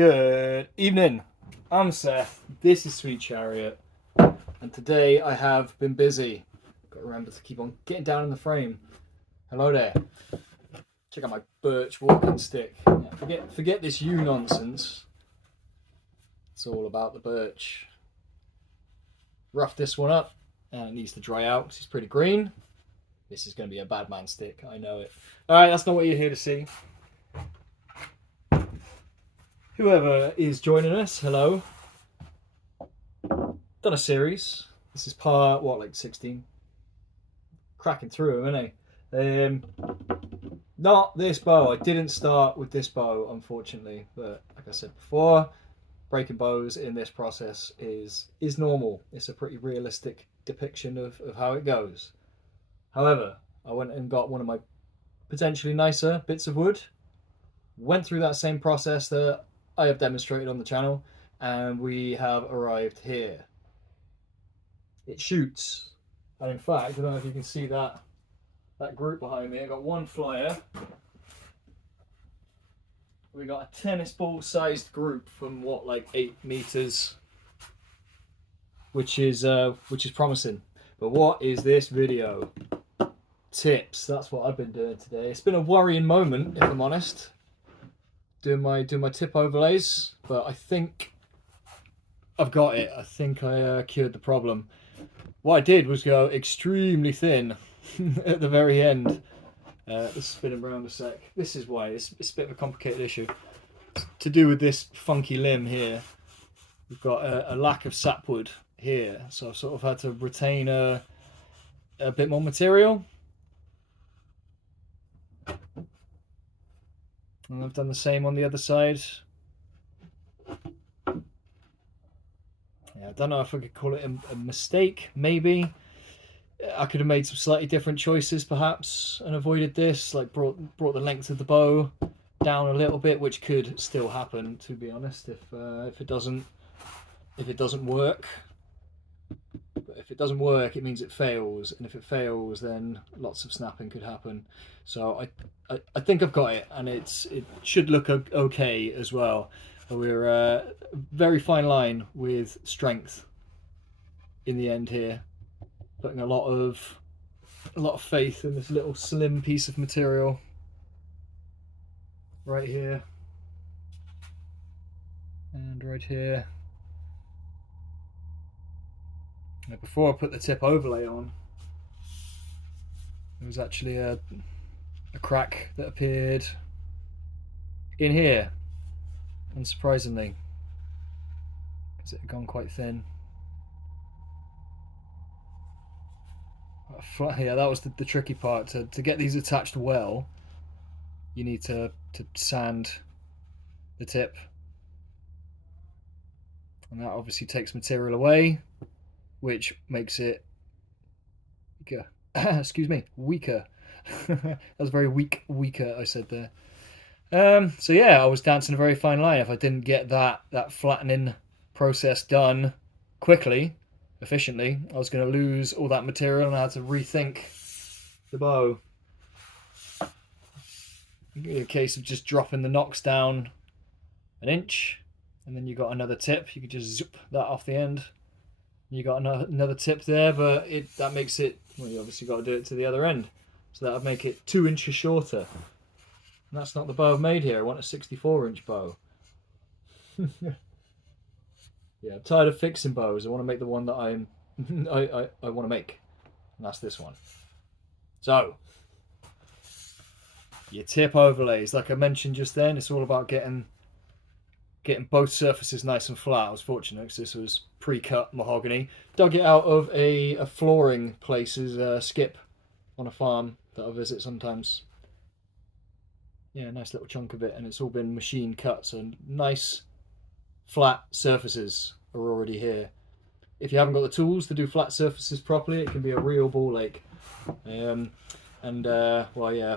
Good evening. I'm Seth. This is Sweet Chariot, and today I have been busy. Got to remember to keep on getting down in the frame. Hello there. Check out my birch walking stick. Yeah, forget this you nonsense. It's all about the birch. Rough this one up, and it needs to dry out because it's pretty green. This is going to be a bad man stick. I know it. All right, that's not what you're here to see. Whoever is joining us, hello. Done a series. This is part, like 16? Cracking through them, isn't I? Not this bow. I didn't start with this bow, unfortunately. But like I said before, breaking bows in this process is normal. It's a pretty realistic depiction of how it goes. However, I went and got one of my potentially nicer bits of wood. Went through that same process that I have demonstrated on the channel, and we have arrived here. It shoots, and in fact, I don't know if you can see that group behind me. I got one flyer. We got a tennis ball sized group from like 8 meters, which is promising. But what is this video? Tips. That's what I've been doing today. It's been a worrying moment, if I'm honest. Doing my tip overlays, but I think I've got it. I think I cured the problem. What I did was go extremely thin at the very end. Let's spin him around a sec. This is why it's a bit of a complicated issue. It's to do with this funky limb here. We've got a lack of sapwood here, so I've sort of had to retain a bit more material. And I've done the same on the other side. Yeah, I don't know if I could call it a mistake, maybe. I could have made some slightly different choices, perhaps, and avoided this, like brought the length of the bow down a little bit, which could still happen, to be honest, if it doesn't work. But if it doesn't work, it means it fails, and if it fails, then lots of snapping could happen. So I think I've got it, and it should look okay as well. We're a very fine line with strength in the end here. Putting a lot of faith in this little slim piece of material right here and right here. Now, before I put the tip overlay on, there was actually a crack that appeared in here, unsurprisingly, because it had gone quite thin. Yeah, that was the tricky part. To get these attached well, you need to sand the tip, and that obviously takes material away, which makes it weaker. Excuse me, weaker. That was very weaker I said there. So yeah, I was dancing a very fine line. If I didn't get that flattening process done quickly, efficiently, I was going to lose all that material, and I had to rethink the bow. A case of just dropping the nocks down an inch, and then you got another tip. You could just zip that off the end. You got another tip there, but that makes it, well, you obviously got to do it to the other end, so that would make it 2 inches shorter. And that's not the bow I've made here. I want a 64-inch bow. Yeah, I'm tired of fixing bows. I want to make the one that I want to make, and that's this one. So, your tip overlays, like I mentioned just then, it's all about getting both surfaces nice and flat. I was fortunate because this was pre-cut mahogany. Dug it out of a flooring place's skip on a farm that I visit sometimes. Yeah, nice little chunk of it, and it's all been machine cut, so nice flat surfaces are already here. If you haven't got the tools to do flat surfaces properly, it can be a real ball ache. Well, yeah,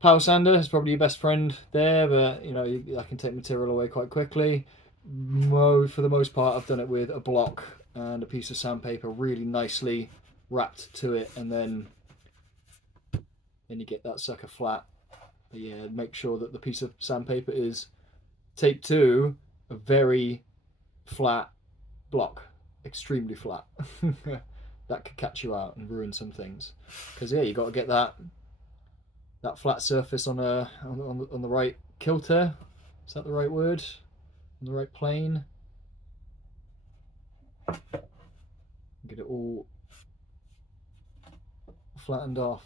power sander is probably your best friend there, but you know, that can take material away quite quickly. For the most part, I've done it with a block and a piece of sandpaper really nicely wrapped to it, and then you get that sucker flat. But yeah, make sure that the piece of sandpaper is Tape 2, a very flat block, extremely flat. That could catch you out and ruin some things. Because yeah, you got to get that flat surface on the right kilter. Is that the right word? On the right plane. Get it all flattened off.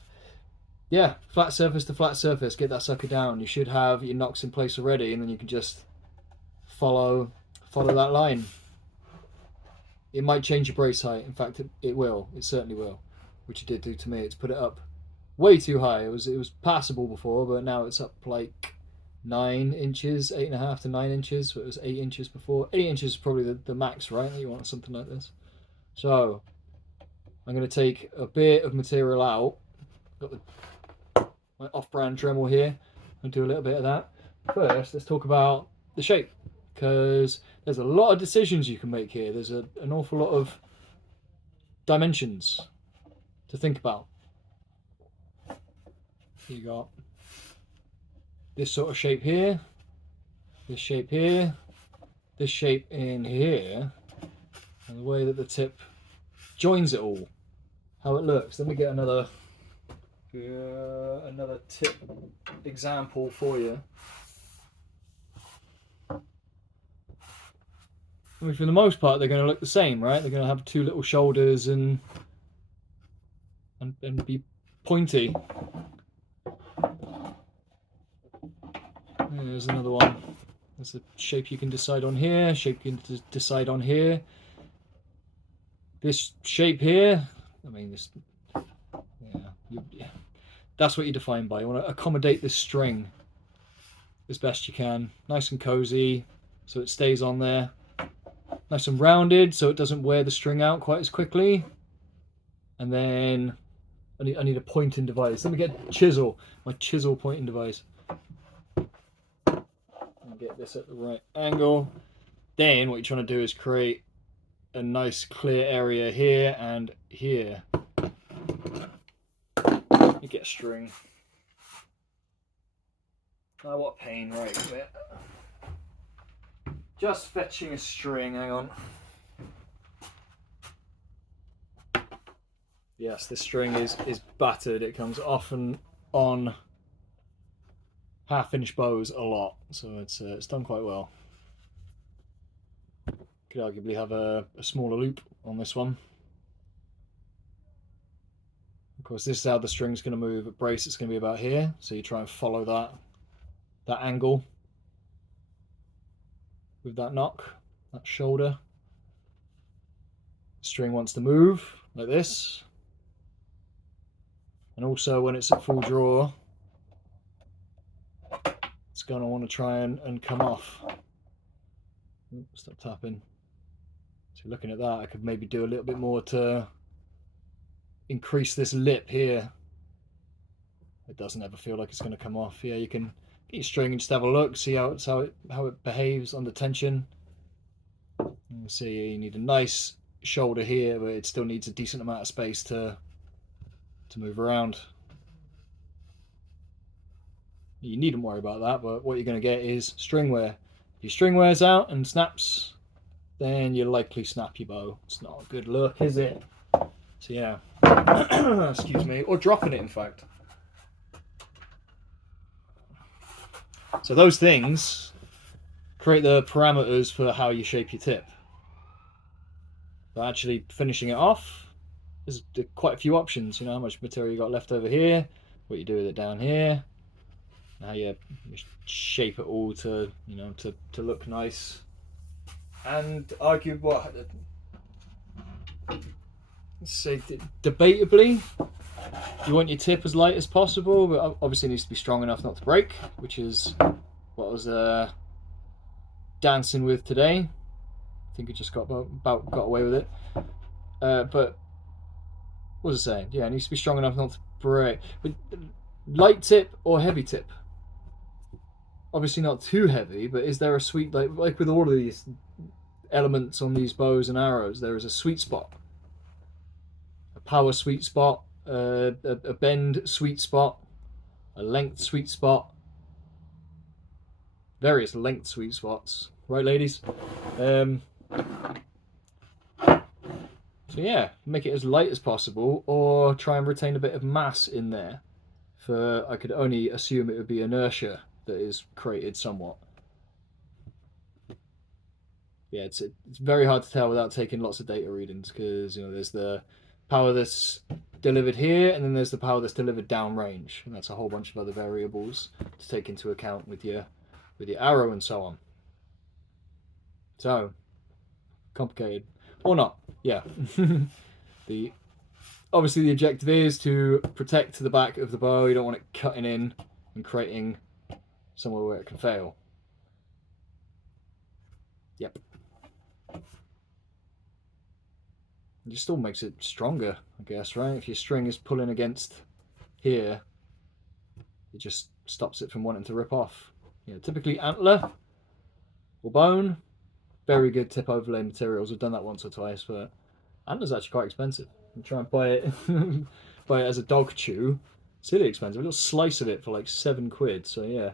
Yeah, flat surface to flat surface. Get that sucker down. You should have your nocks in place already, and then you can just follow that line. It might change your brace height. In fact, it will. It certainly will. Which it did do to me. It's put it up way too high. It was passable before, but now it's up like 9 inches, 8.5 to 9 inches. So it was 8 inches before. 8 inches is probably the max, right? You want something like this. So I'm going to take a bit of material out. Got my off-brand Dremel here. I'll do a little bit of that. First, let's talk about the shape, because there's a lot of decisions you can make here. There's an awful lot of dimensions to think about. You got this sort of shape here, this shape here, this shape in here, and the way that the tip joins it all, how it looks. Let me get another tip example for you. I mean, for the most part, they're going to look the same, right? They're going to have 2 little shoulders and be pointy. There's another one. There's a shape you can decide on here, shape you can decide on here. This shape here, I mean, this, yeah, that's what you define by. You want to accommodate this string as best you can. Nice and cozy, so it stays on there. Nice and rounded, so it doesn't wear the string out quite as quickly. And then I need a pointing device. Let me get my chisel pointing device. And get this at the right angle. Then what you're trying to do is create a nice clear area here and here. You get a string. Oh, what a pain, right? Just fetching a string, hang on. Yes, this string is battered. It comes off and on half-inch bows a lot, so it's done quite well. Could arguably have a smaller loop on this one. Of course, this is how the string's going to move. At brace, it's going to be about here, so you try and follow that angle with that knock, that shoulder. The string wants to move like this, and also when it's at full draw, it's going to want to try and come off. Stop tapping. So looking at that, I could maybe do a little bit more to increase this lip here. It doesn't ever feel like it's going to come off. Yeah, you can get your string and just have a look, see how it behaves under tension. You see, you need a nice shoulder here, but it still needs a decent amount of space to move around. You needn't worry about that, but what you're going to get is string wear. If your string wears out and snaps, then you'll likely snap your bow. It's not a good look, is it? So yeah, excuse me, or dropping it in fact. So those things create the parameters for how you shape your tip. But actually finishing it off, there's quite a few options. You know, how much material you got left over here, what you do with it down here, how you shape it all to, you know, to look nice. And argue what, say, debatably, you want your tip as light as possible, but obviously it needs to be strong enough not to break, which is what I was dancing with today. I think I just got away with it. But what was I saying? Yeah, it needs to be strong enough not to break. But light tip or heavy tip? Obviously not too heavy, but is there a sweet, like with all of these elements on these bows and arrows, there is a sweet spot. A power sweet spot, a bend sweet spot, a length sweet spot. various length sweet spots, right, ladies? So yeah, make it as light as possible, or try and retain a bit of mass in there. For I could only assume it would be inertia that is created somewhat. Yeah, it's very hard to tell without taking lots of data readings, because there's the power that's delivered here, and then there's the power that's delivered downrange, and that's a whole bunch of other variables to take into account with your arrow and so on. So complicated or not? Yeah. Obviously the objective is to protect the back of the bow. You don't want it cutting in and creating somewhere where it can fail. Yep. It just still makes it stronger, I guess, right? If your string is pulling against here, it just stops it from wanting to rip off. Typically antler or bone, very good tip overlay materials. I've done that once or twice, but antler's actually quite expensive. You try and buy it buy it as a dog chew, silly expensive. A little slice of it for like £7. So yeah,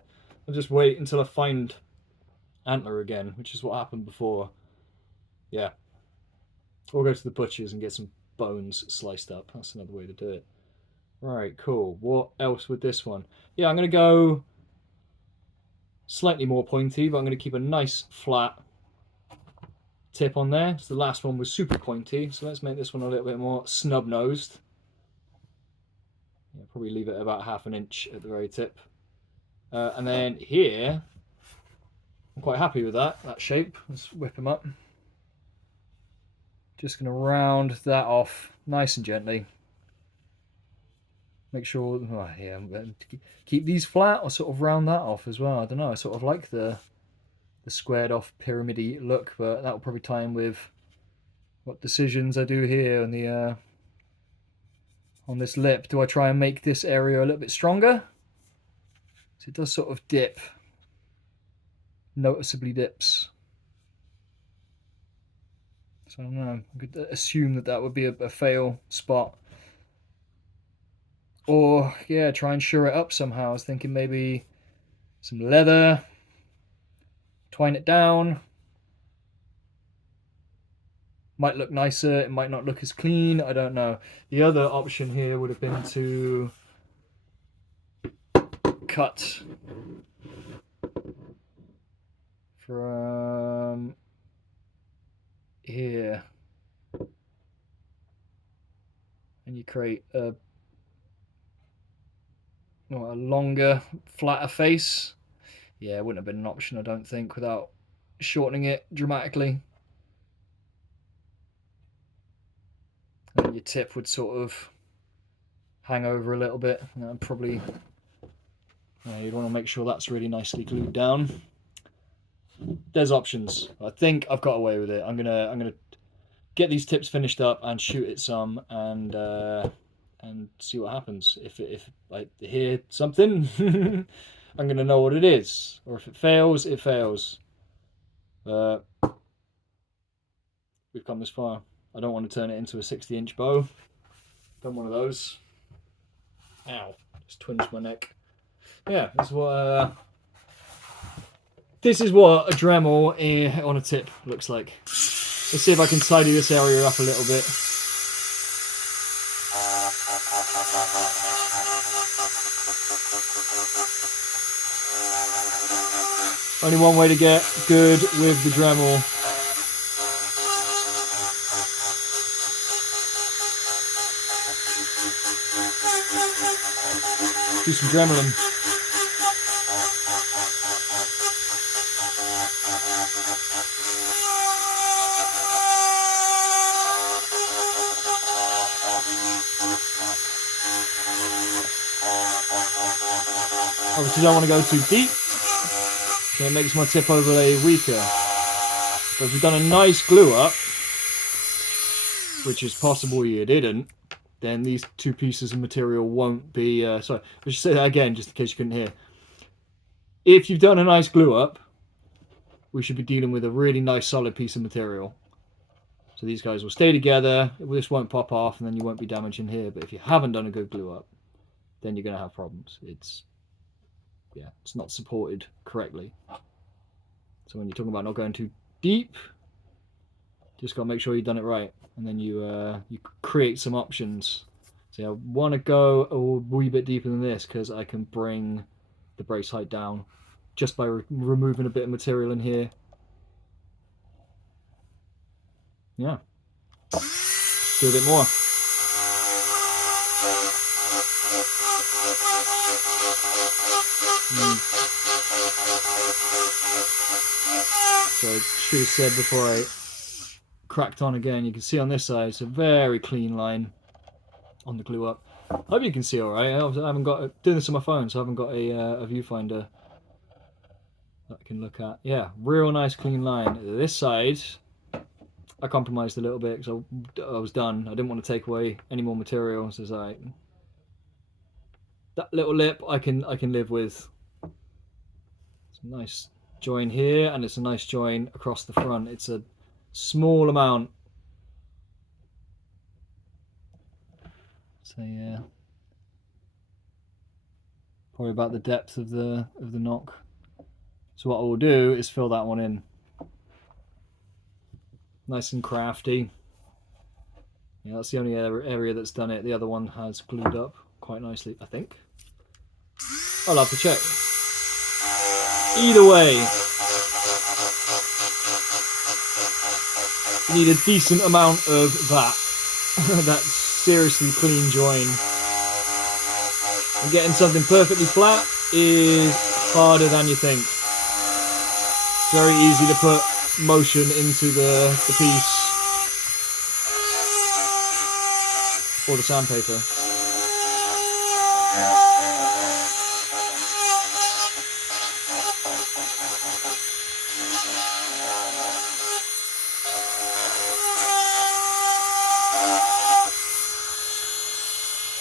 I'll just wait until I find antler again, which is what happened before. Yeah, or go to the butcher's and get some bones sliced up. That's another way to do it. Right, cool. What else with this one? Yeah, I'm going to go slightly more pointy, but I'm going to keep a nice flat tip on there. So the last one was super pointy, so let's make this one a little bit more snub-nosed. Yeah, probably leave it about ½ an inch at the very tip. And then here, I'm quite happy with that shape. Let's whip them up. Just going to round that off nice and gently. Make sure, keep these flat or sort of round that off as well. I don't know, I sort of like the squared off pyramid-y look, but that will probably tie in with what decisions I do here on the on this lip. Do I try and make this area a little bit stronger? So it does sort of dip, noticeably dips. So I don't know, I could assume that would be a fail spot. Or yeah, try and shore it up somehow. I was thinking maybe some leather, twine it down. Might look nicer, it might not look as clean, I don't know. The other option here would have been to cut from here, and you create a longer, flatter face. Yeah, it wouldn't have been an option, I don't think, without shortening it dramatically. And your tip would sort of hang over a little bit, and probably you'd want to make sure that's really nicely glued down. There's options. I think I've got away with it. I'm gonna get these tips finished up and shoot it some, and see what happens. If I hear something, I'm gonna know what it is, or if it fails, it fails. We've come this far. I don't want to turn it into a 60-inch bow. Done one of those. Ow! Just twinged my neck. Yeah, this is what a Dremel on a tip looks like. Let's see if I can tidy this area up a little bit. Only one way to get good with the Dremel. Do some Dremeling. Obviously don't want to go too deep, so it makes my tip overlay weaker. But if we've done a nice glue up, which is possible you didn't, then these two pieces of material won't be... sorry, I should say that again, just in case you couldn't hear. If you've done a nice glue up, we should be dealing with a really nice solid piece of material. So these guys will stay together, this won't pop off, and then you won't be damaging here. But if you haven't done a good glue up, then you're going to have problems. It's not supported correctly. So when you're talking about not going too deep, just got to make sure you've done it right, and then you create some options. So I want to go a wee bit deeper than this because I can bring the brace height down just by removing a bit of material in here. Yeah. Do a bit more. So I should have said before I cracked on again, you can see on this side it's a very clean line on the glue up. Hope you can see alright. I haven't got doing this on my phone, so I haven't got a viewfinder that I can look at. Yeah, real nice clean line. This side I compromised a little bit because I was done. I didn't want to take away any more material, so it's like that little lip I can live with. It's a nice join here, and it's a nice join across the front. It's a small amount. So yeah, probably about the depth of the knock. So what I will do is fill that one in. Nice and crafty. Yeah, that's the only area that's done it. The other one has glued up quite nicely, I think. I'll have to check. Either way, you need a decent amount of that. That seriously clean join. And getting something perfectly flat is harder than you think. It's very easy to put motion into the piece or the sandpaper.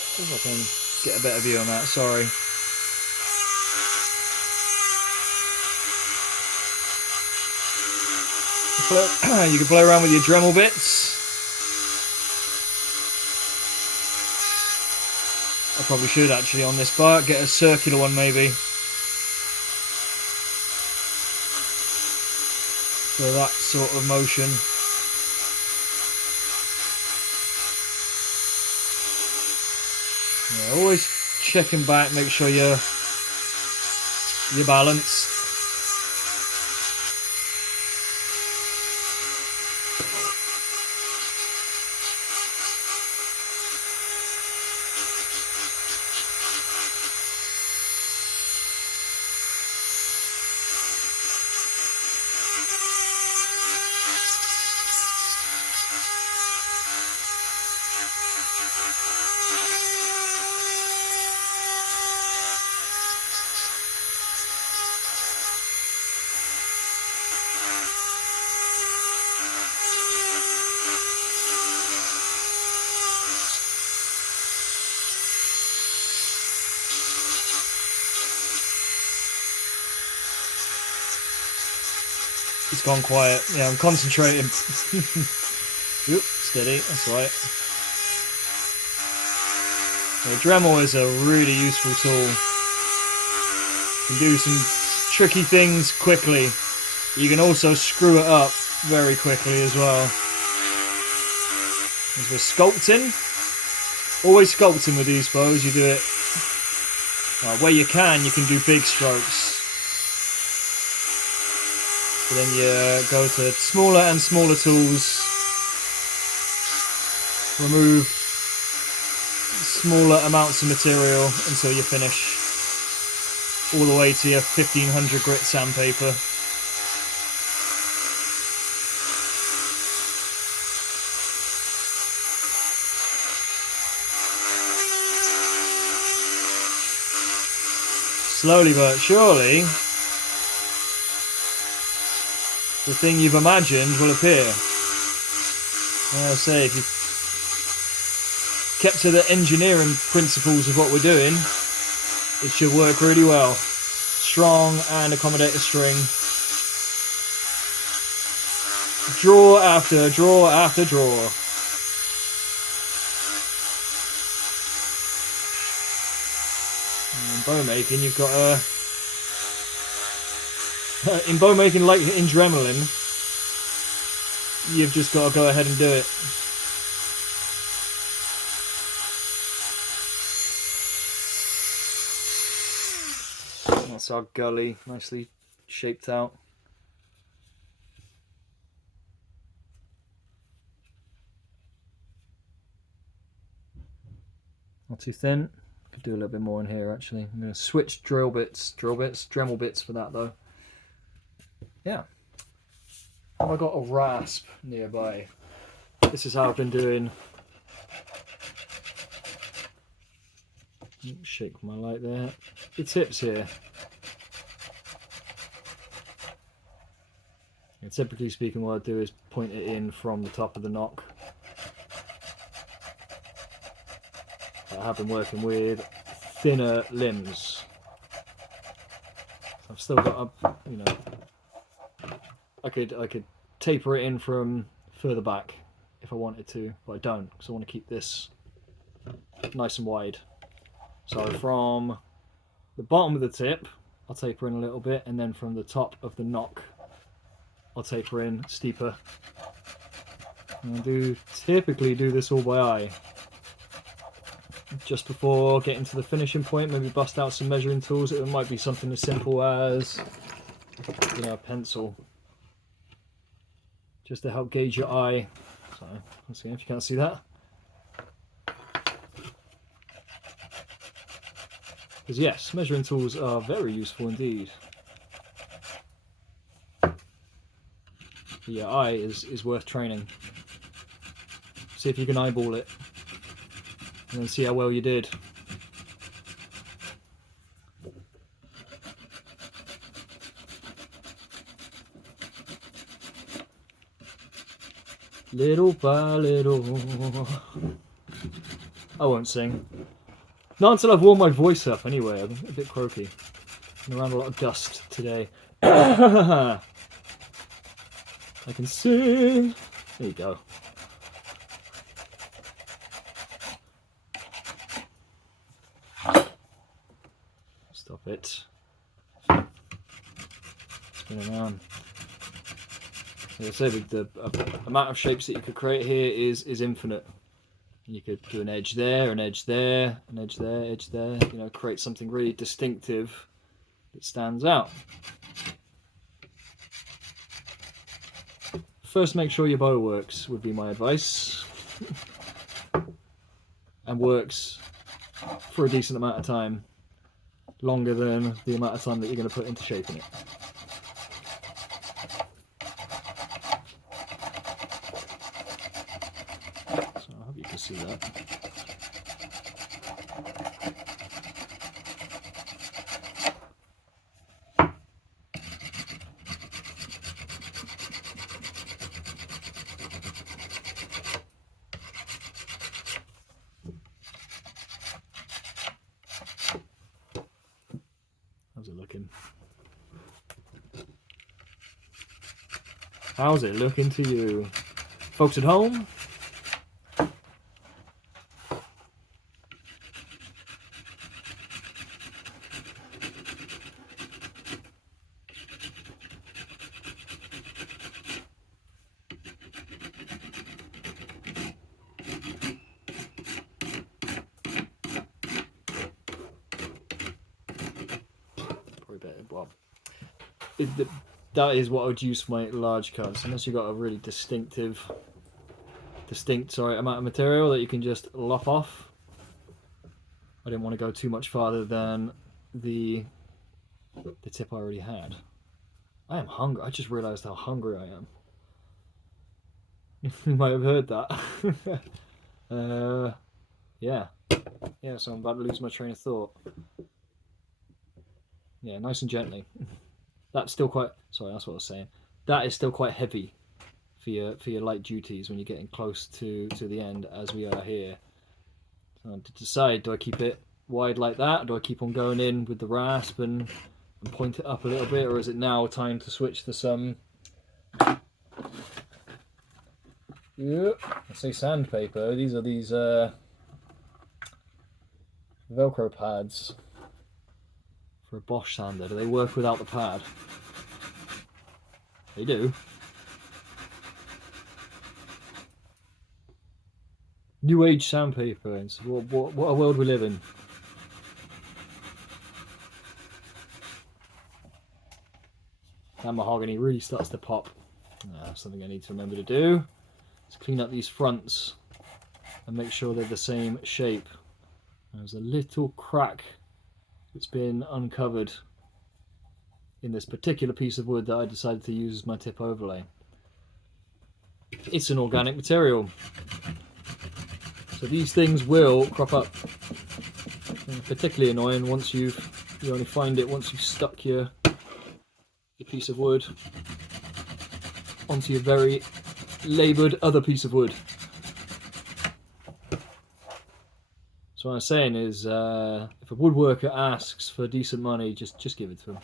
See if I can get a better view on that, sorry. You can play around with your Dremel bits. I probably should actually on this part get a circular one maybe. For that sort of motion. Yeah, always checking back, make sure you're balanced. It's gone quiet. Yeah, I'm concentrating. Oop, steady, that's right. The Dremel is a really useful tool. You can do some tricky things quickly. You can also screw it up very quickly as well. As we're sculpting, always sculpting with these bows, you do it where you can do big strokes. But then you go to smaller and smaller tools, remove smaller amounts of material until you finish, all the way to your 1500 grit sandpaper. Slowly but surely, the thing you've imagined will appear. I'll say, if you kept to the engineering principles of what we're doing, it should work really well. Strong and accommodate the string. Draw after draw after draw. And bow making, you've got to In bow making, like in Dremel, you've just got to go ahead and do it. That's our gully, nicely shaped out. Not too thin. Could do a little bit more in here actually. I'm going to switch Dremel bits for that though. Yeah. Have I got a rasp nearby? This is how I've been doing. Shake my light there. The tips here. And typically speaking, what I do is point it in from the top of the knock. I have been working with thinner limbs. I've still got a, you know, I could taper it in from further back if I wanted to, but I don't because I want to keep this nice and wide. So from the bottom of the tip, I'll taper in a little bit, and then from the top of the knock, I'll taper in steeper. And I typically do this all by eye. Just before getting to the finishing point, maybe bust out some measuring tools. It might be something as simple as, you know, a pencil, just to help gauge your eye. So, once again, if you can't see that. Because yes, measuring tools are very useful indeed. But your eye is worth training. See if you can eyeball it, and then see how well you did. Little by little. I won't sing. Not until I've warmed my voice up anyway. I'm a bit croaky. I'm around a lot of dust today. I can sing. There you go. Stop it. Spin around. Like I said, the amount of shapes that you could create here is infinite. You could do an edge there, an edge there, an edge there, edge there. You know, create something really distinctive that stands out. First, make sure your bow works, would be my advice. And works for a decent amount of time. Longer than the amount of time that you're going to put into shaping it. So I hope you can see that. How's it looking? How's it looking to you? Folks at home? Well, that is what I would use for my large cuts, unless you've got a really distinct amount of material that you can just lop off. I didn't want to go too much farther than the tip I already had. I am hungry. I just realized how hungry I am. You might have heard that. Yeah, so I'm about to lose my train of thought. Yeah, nice and gently. That's still quite, sorry, that's what I was saying. That is still quite heavy for your light duties when you're getting close to the end, as we are here. So to decide, do I keep it wide like that? Or do I keep on going in with the rasp and point it up a little bit? Or is it now time to switch to some, I say sandpaper. These are these Velcro pads for a Bosch sander. Do they work without the pad? They do. New age sandpaper. What a world we live in. That mahogany really starts to pop. Something I need to remember to do is clean up these fronts and make sure they're the same shape. There's a little crack that's been uncovered in this particular piece of wood that I decided to use as my tip overlay. It's an organic material, so these things will crop up. And particularly annoying once you only find it once you've stuck your piece of wood onto your very laboured other piece of wood. So what I'm saying is, if a woodworker asks for decent money, just give it to them.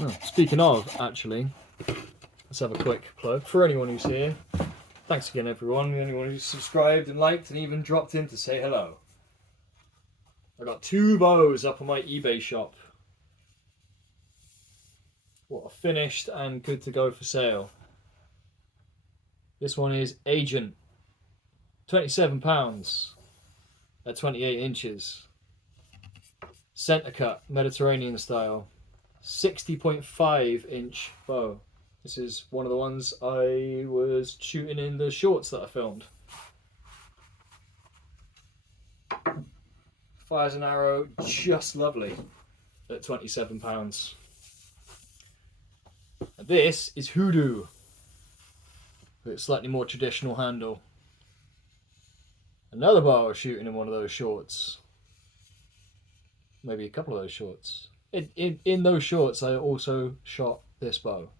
Oh, speaking of, actually, let's have a quick plug for anyone who's here. Thanks again, everyone. Anyone who's subscribed and liked and even dropped in to say hello. I got 2 bows up on my eBay shop. What are finished and good to go for sale. This one is Agent, £27 at 28 inches. Centre cut, Mediterranean style, 60.5 inch bow. This is one of the ones I was shooting in the shorts that I filmed. Fires an arrow just lovely at £27. And this is Hoodoo, with a slightly more traditional handle. Another bow I was shooting in one of those shorts. Maybe a couple of those shorts. In those shorts I also shot this bow.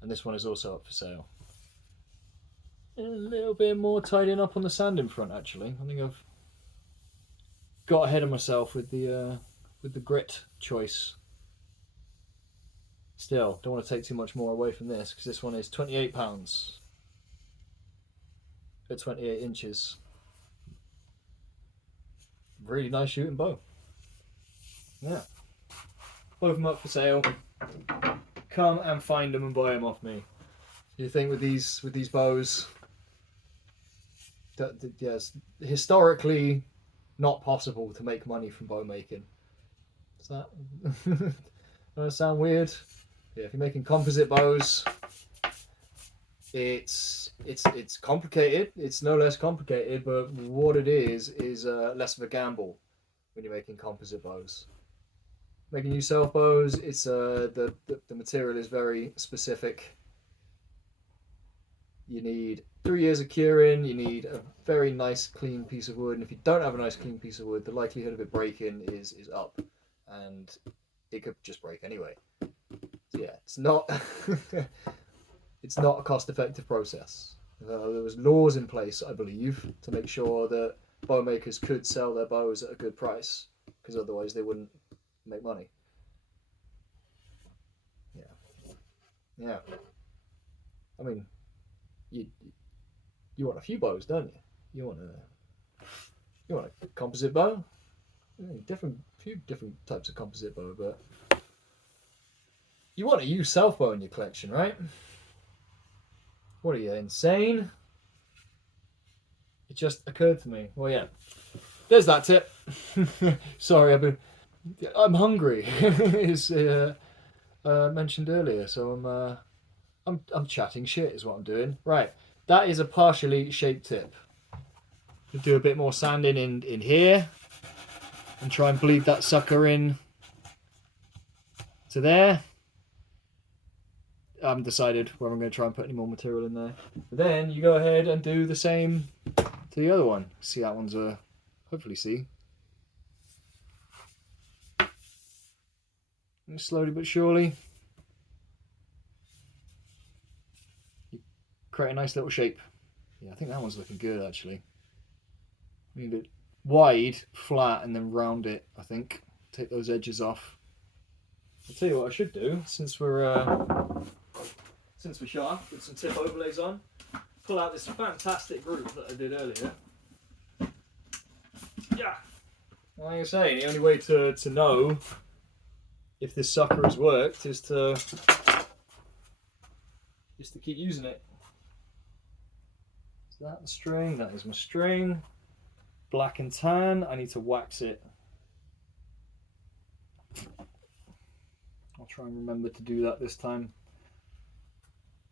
And this one is also up for sale. A little bit more tidying up on the sanding front, actually. I think I've got ahead of myself with the grit choice. Still, don't want to take too much more away from this, because this one is £28 at 28 inches. Really nice shooting bow. Yeah. Both of them up for sale. Come and find them and buy them off me. You think with these bows, that yes, historically not possible to make money from bow making. Does that sound weird? Yeah, if you're making composite bows, it's complicated. It's no less complicated, but what it is less of a gamble when you're making composite bows. Making yourself bows, it's the material is very specific. You need 3 years of curing. You need a very nice, clean piece of wood, and if you don't have a nice, clean piece of wood, the likelihood of it breaking is up, and it could just break anyway. So yeah, it's not it's not a cost-effective process. There was laws in place, I believe, to make sure that bow makers could sell their bows at a good price, because otherwise they wouldn't make money. Yeah. I mean, you want a few bows, don't you? You want a composite bow. Few different types of composite bow, but you want a used self bow in your collection, right? What are you, insane? It just occurred to me. Well, yeah. There's that tip. Sorry, I'm hungry. As mentioned earlier, so I'm chatting shit is what I'm doing. Right, that is a partially shaped tip. We'll do a bit more sanding in here and try and bleed that sucker in to there. I haven't decided whether I'm going to try and put any more material in there. But then you go ahead and do the same to the other one. See, that one's hopefully see. And slowly but surely, you create a nice little shape. Yeah, I think that one's looking good actually. Need it wide, flat, and then round it. I think take those edges off. I'll tell you what I should do since we're shot with some tip overlays on. Pull out this fantastic group that I did earlier. Like I say, the only way to know if this sucker has worked is to keep using it. Is that the string? That is my string. Black and tan. I need to wax it. I'll try and remember to do that this time.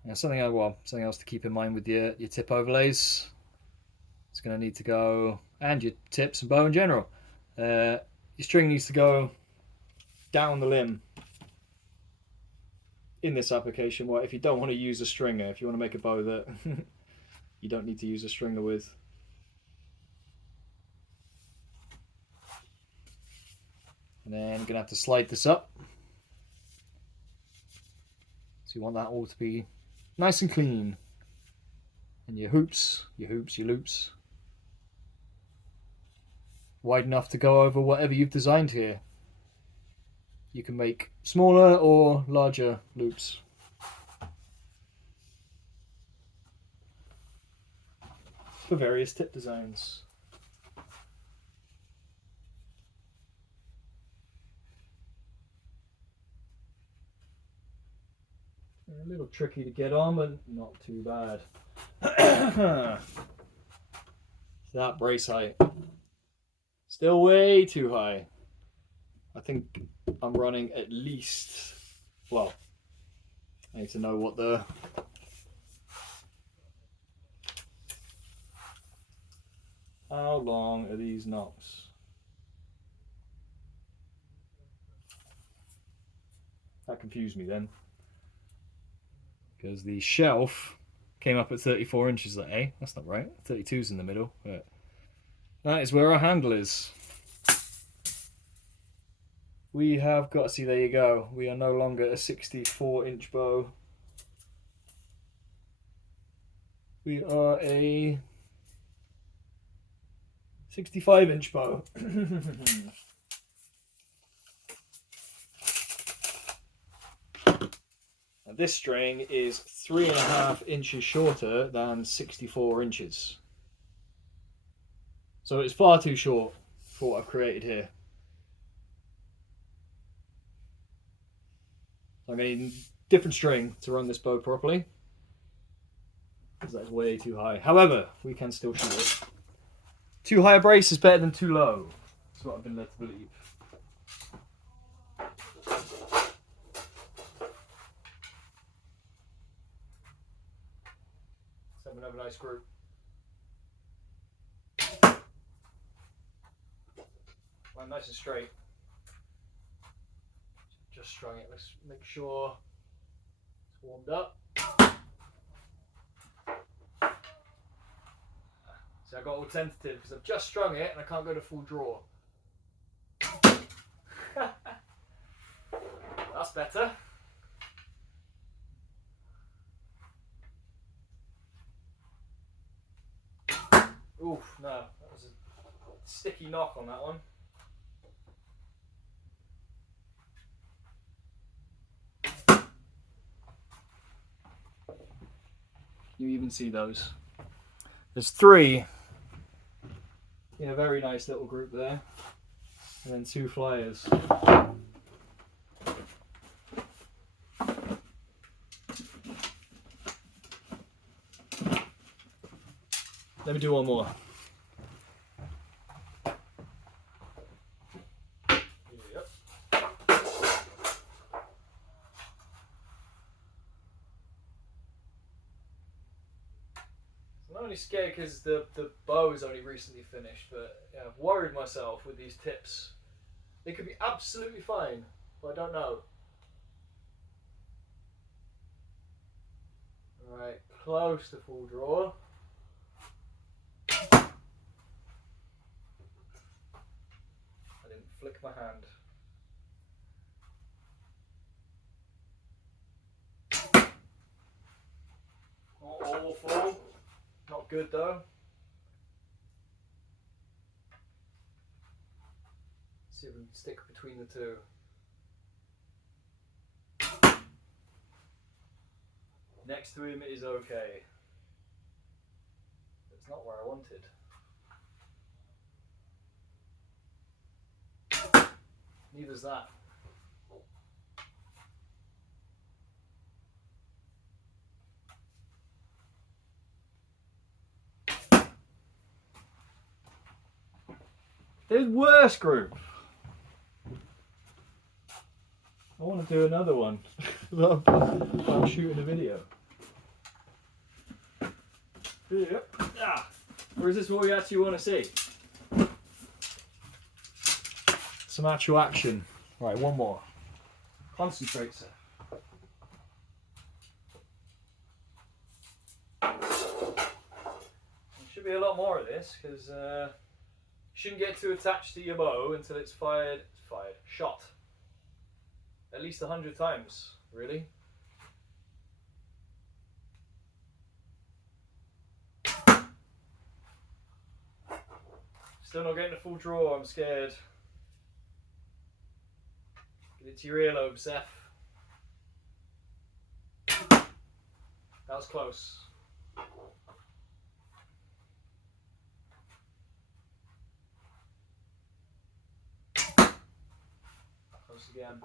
Yeah, something else to keep in mind with your tip overlays. It's going to need to go, and your tips and bow in general. Your string needs to go down the limb in this application. Well, if you don't want to use a stringer, if you want to make a bow that you don't need to use a stringer with. And then I'm going to have to slide this up. So you want that all to be nice and clean. And your hoops, your loops, wide enough to go over whatever you've designed here. You can make smaller or larger loops. For various tip designs. A little tricky to get on, but not too bad. That brace height. Still way too high. I think I'm running at least, well, I need to know what the how long are these knocks? That confused me then. Because the shelf came up at 34 inches at A. That's not right. 32's in the middle. But that is where our handle is. We have got, see, there you go. We are no longer a 64-inch bow. We are a 65-inch bow. And this string is 3.5 inches shorter than 64 inches. So it's far too short for what I've created here. I'm going to need a different string to run this bow properly, because that's way too high. However, we can still shoot it. Too high a brace is better than too low. That's what I've been led to believe. Let's have another nice group. Well, nice and straight. Just strung it. Let's make sure it's warmed up. See, I got all tentative because I've just strung it and I can't go to full draw. That's better. Oof, no, that was a sticky knock on that one. You even see those. There's 3 in a very nice little group there, and then 2 flyers. Let me do one more. Yep. I'm not only scared because the bow is only recently finished, but yeah, I've worried myself with these tips. They could be absolutely fine, but I don't know. Alright, close to full draw. Flick my hand. Not awful. Not good though. See if we can stick between the two. Next to him is okay. It's not where I wanted. Neither's that. There's worse group. I want to do another one. I'm shooting a video. Yep. Ah. Or is this what we actually want to see? Some actual action. Right, one more. Concentrate, sir. There should be a lot more of this because you shouldn't get too attached to your bow until it's shot. At least 100 times, really. Still not getting a full draw, I'm scared. Get it to your earlobe, Seth. That was close. Close again.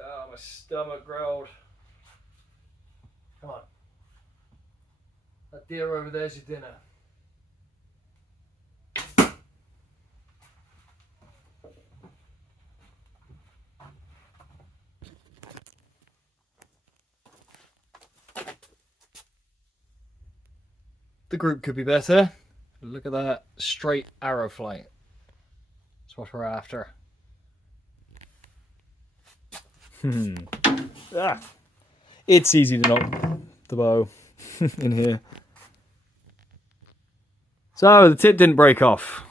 Oh, my stomach growled. Come on. That deer over there's your dinner. The group could be better. Look at that straight arrow flight. That's what we're after. Ah. It's easy to knock the bow in here. So the tip didn't break off.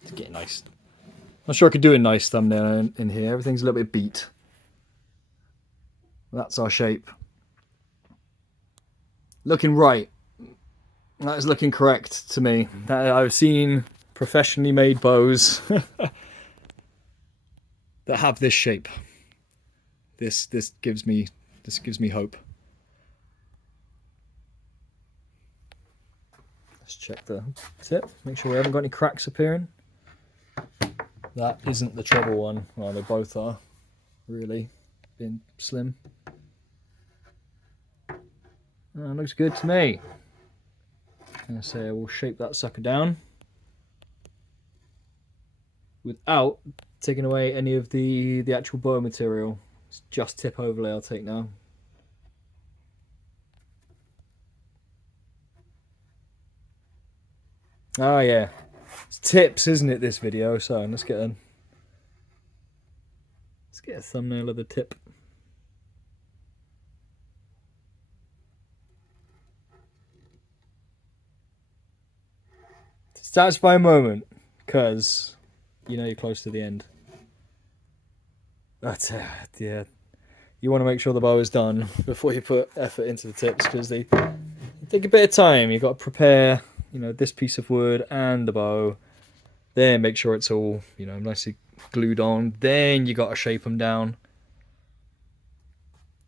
It's getting nice. I'm sure I could do a nice thumbnail in here. Everything's a little bit beat. That's our shape. Looking right. That is looking correct to me. I've seen professionally made bows that have this shape. This gives me hope. Let's check the tip. Make sure we haven't got any cracks appearing. That isn't the treble one. Well, they both are really being slim. Oh, looks good to me. I'm gonna say I will shape that sucker down without taking away any of the actual bow material. It's just tip overlay I'll take now. Oh yeah, it's tips, isn't it, this video? So let's get a thumbnail of the tip. Satisfying moment, because you know you're close to the end. But yeah, you want to make sure the bow is done before you put effort into the tips, because they take a bit of time. You've got to prepare, you know, this piece of wood and the bow. Then make sure it's all, you know, nicely glued on. Then you got to shape them down.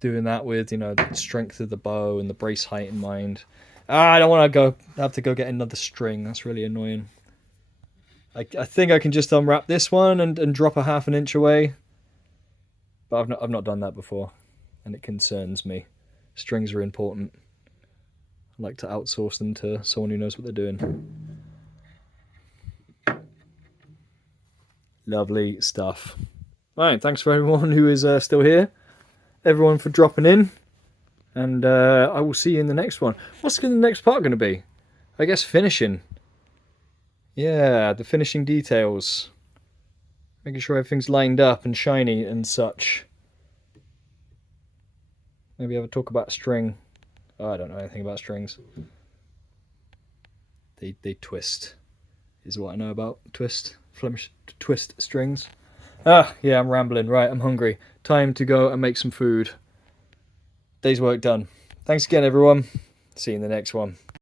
Doing that with, you know, the strength of the bow and the brace height in mind. I don't want to have to go get another string. That's really annoying. I think I can just unwrap this one and drop a ½ an inch away. But I've not done that before, and it concerns me. Strings are important. I like to outsource them to someone who knows what they're doing. Lovely stuff. Right, thanks for everyone who is still here. Everyone for dropping in. And I will see you in the next one. What's the next part going to be? I guess finishing. Yeah, the finishing details. Making sure everything's lined up and shiny and such. Maybe have a talk about string. Oh, I don't know anything about strings. They twist, is what I know about twist. Flemish twist strings. Ah, yeah, I'm rambling. Right, I'm hungry. Time to go and make some food. Day's work done. Thanks again, everyone. See you in the next one.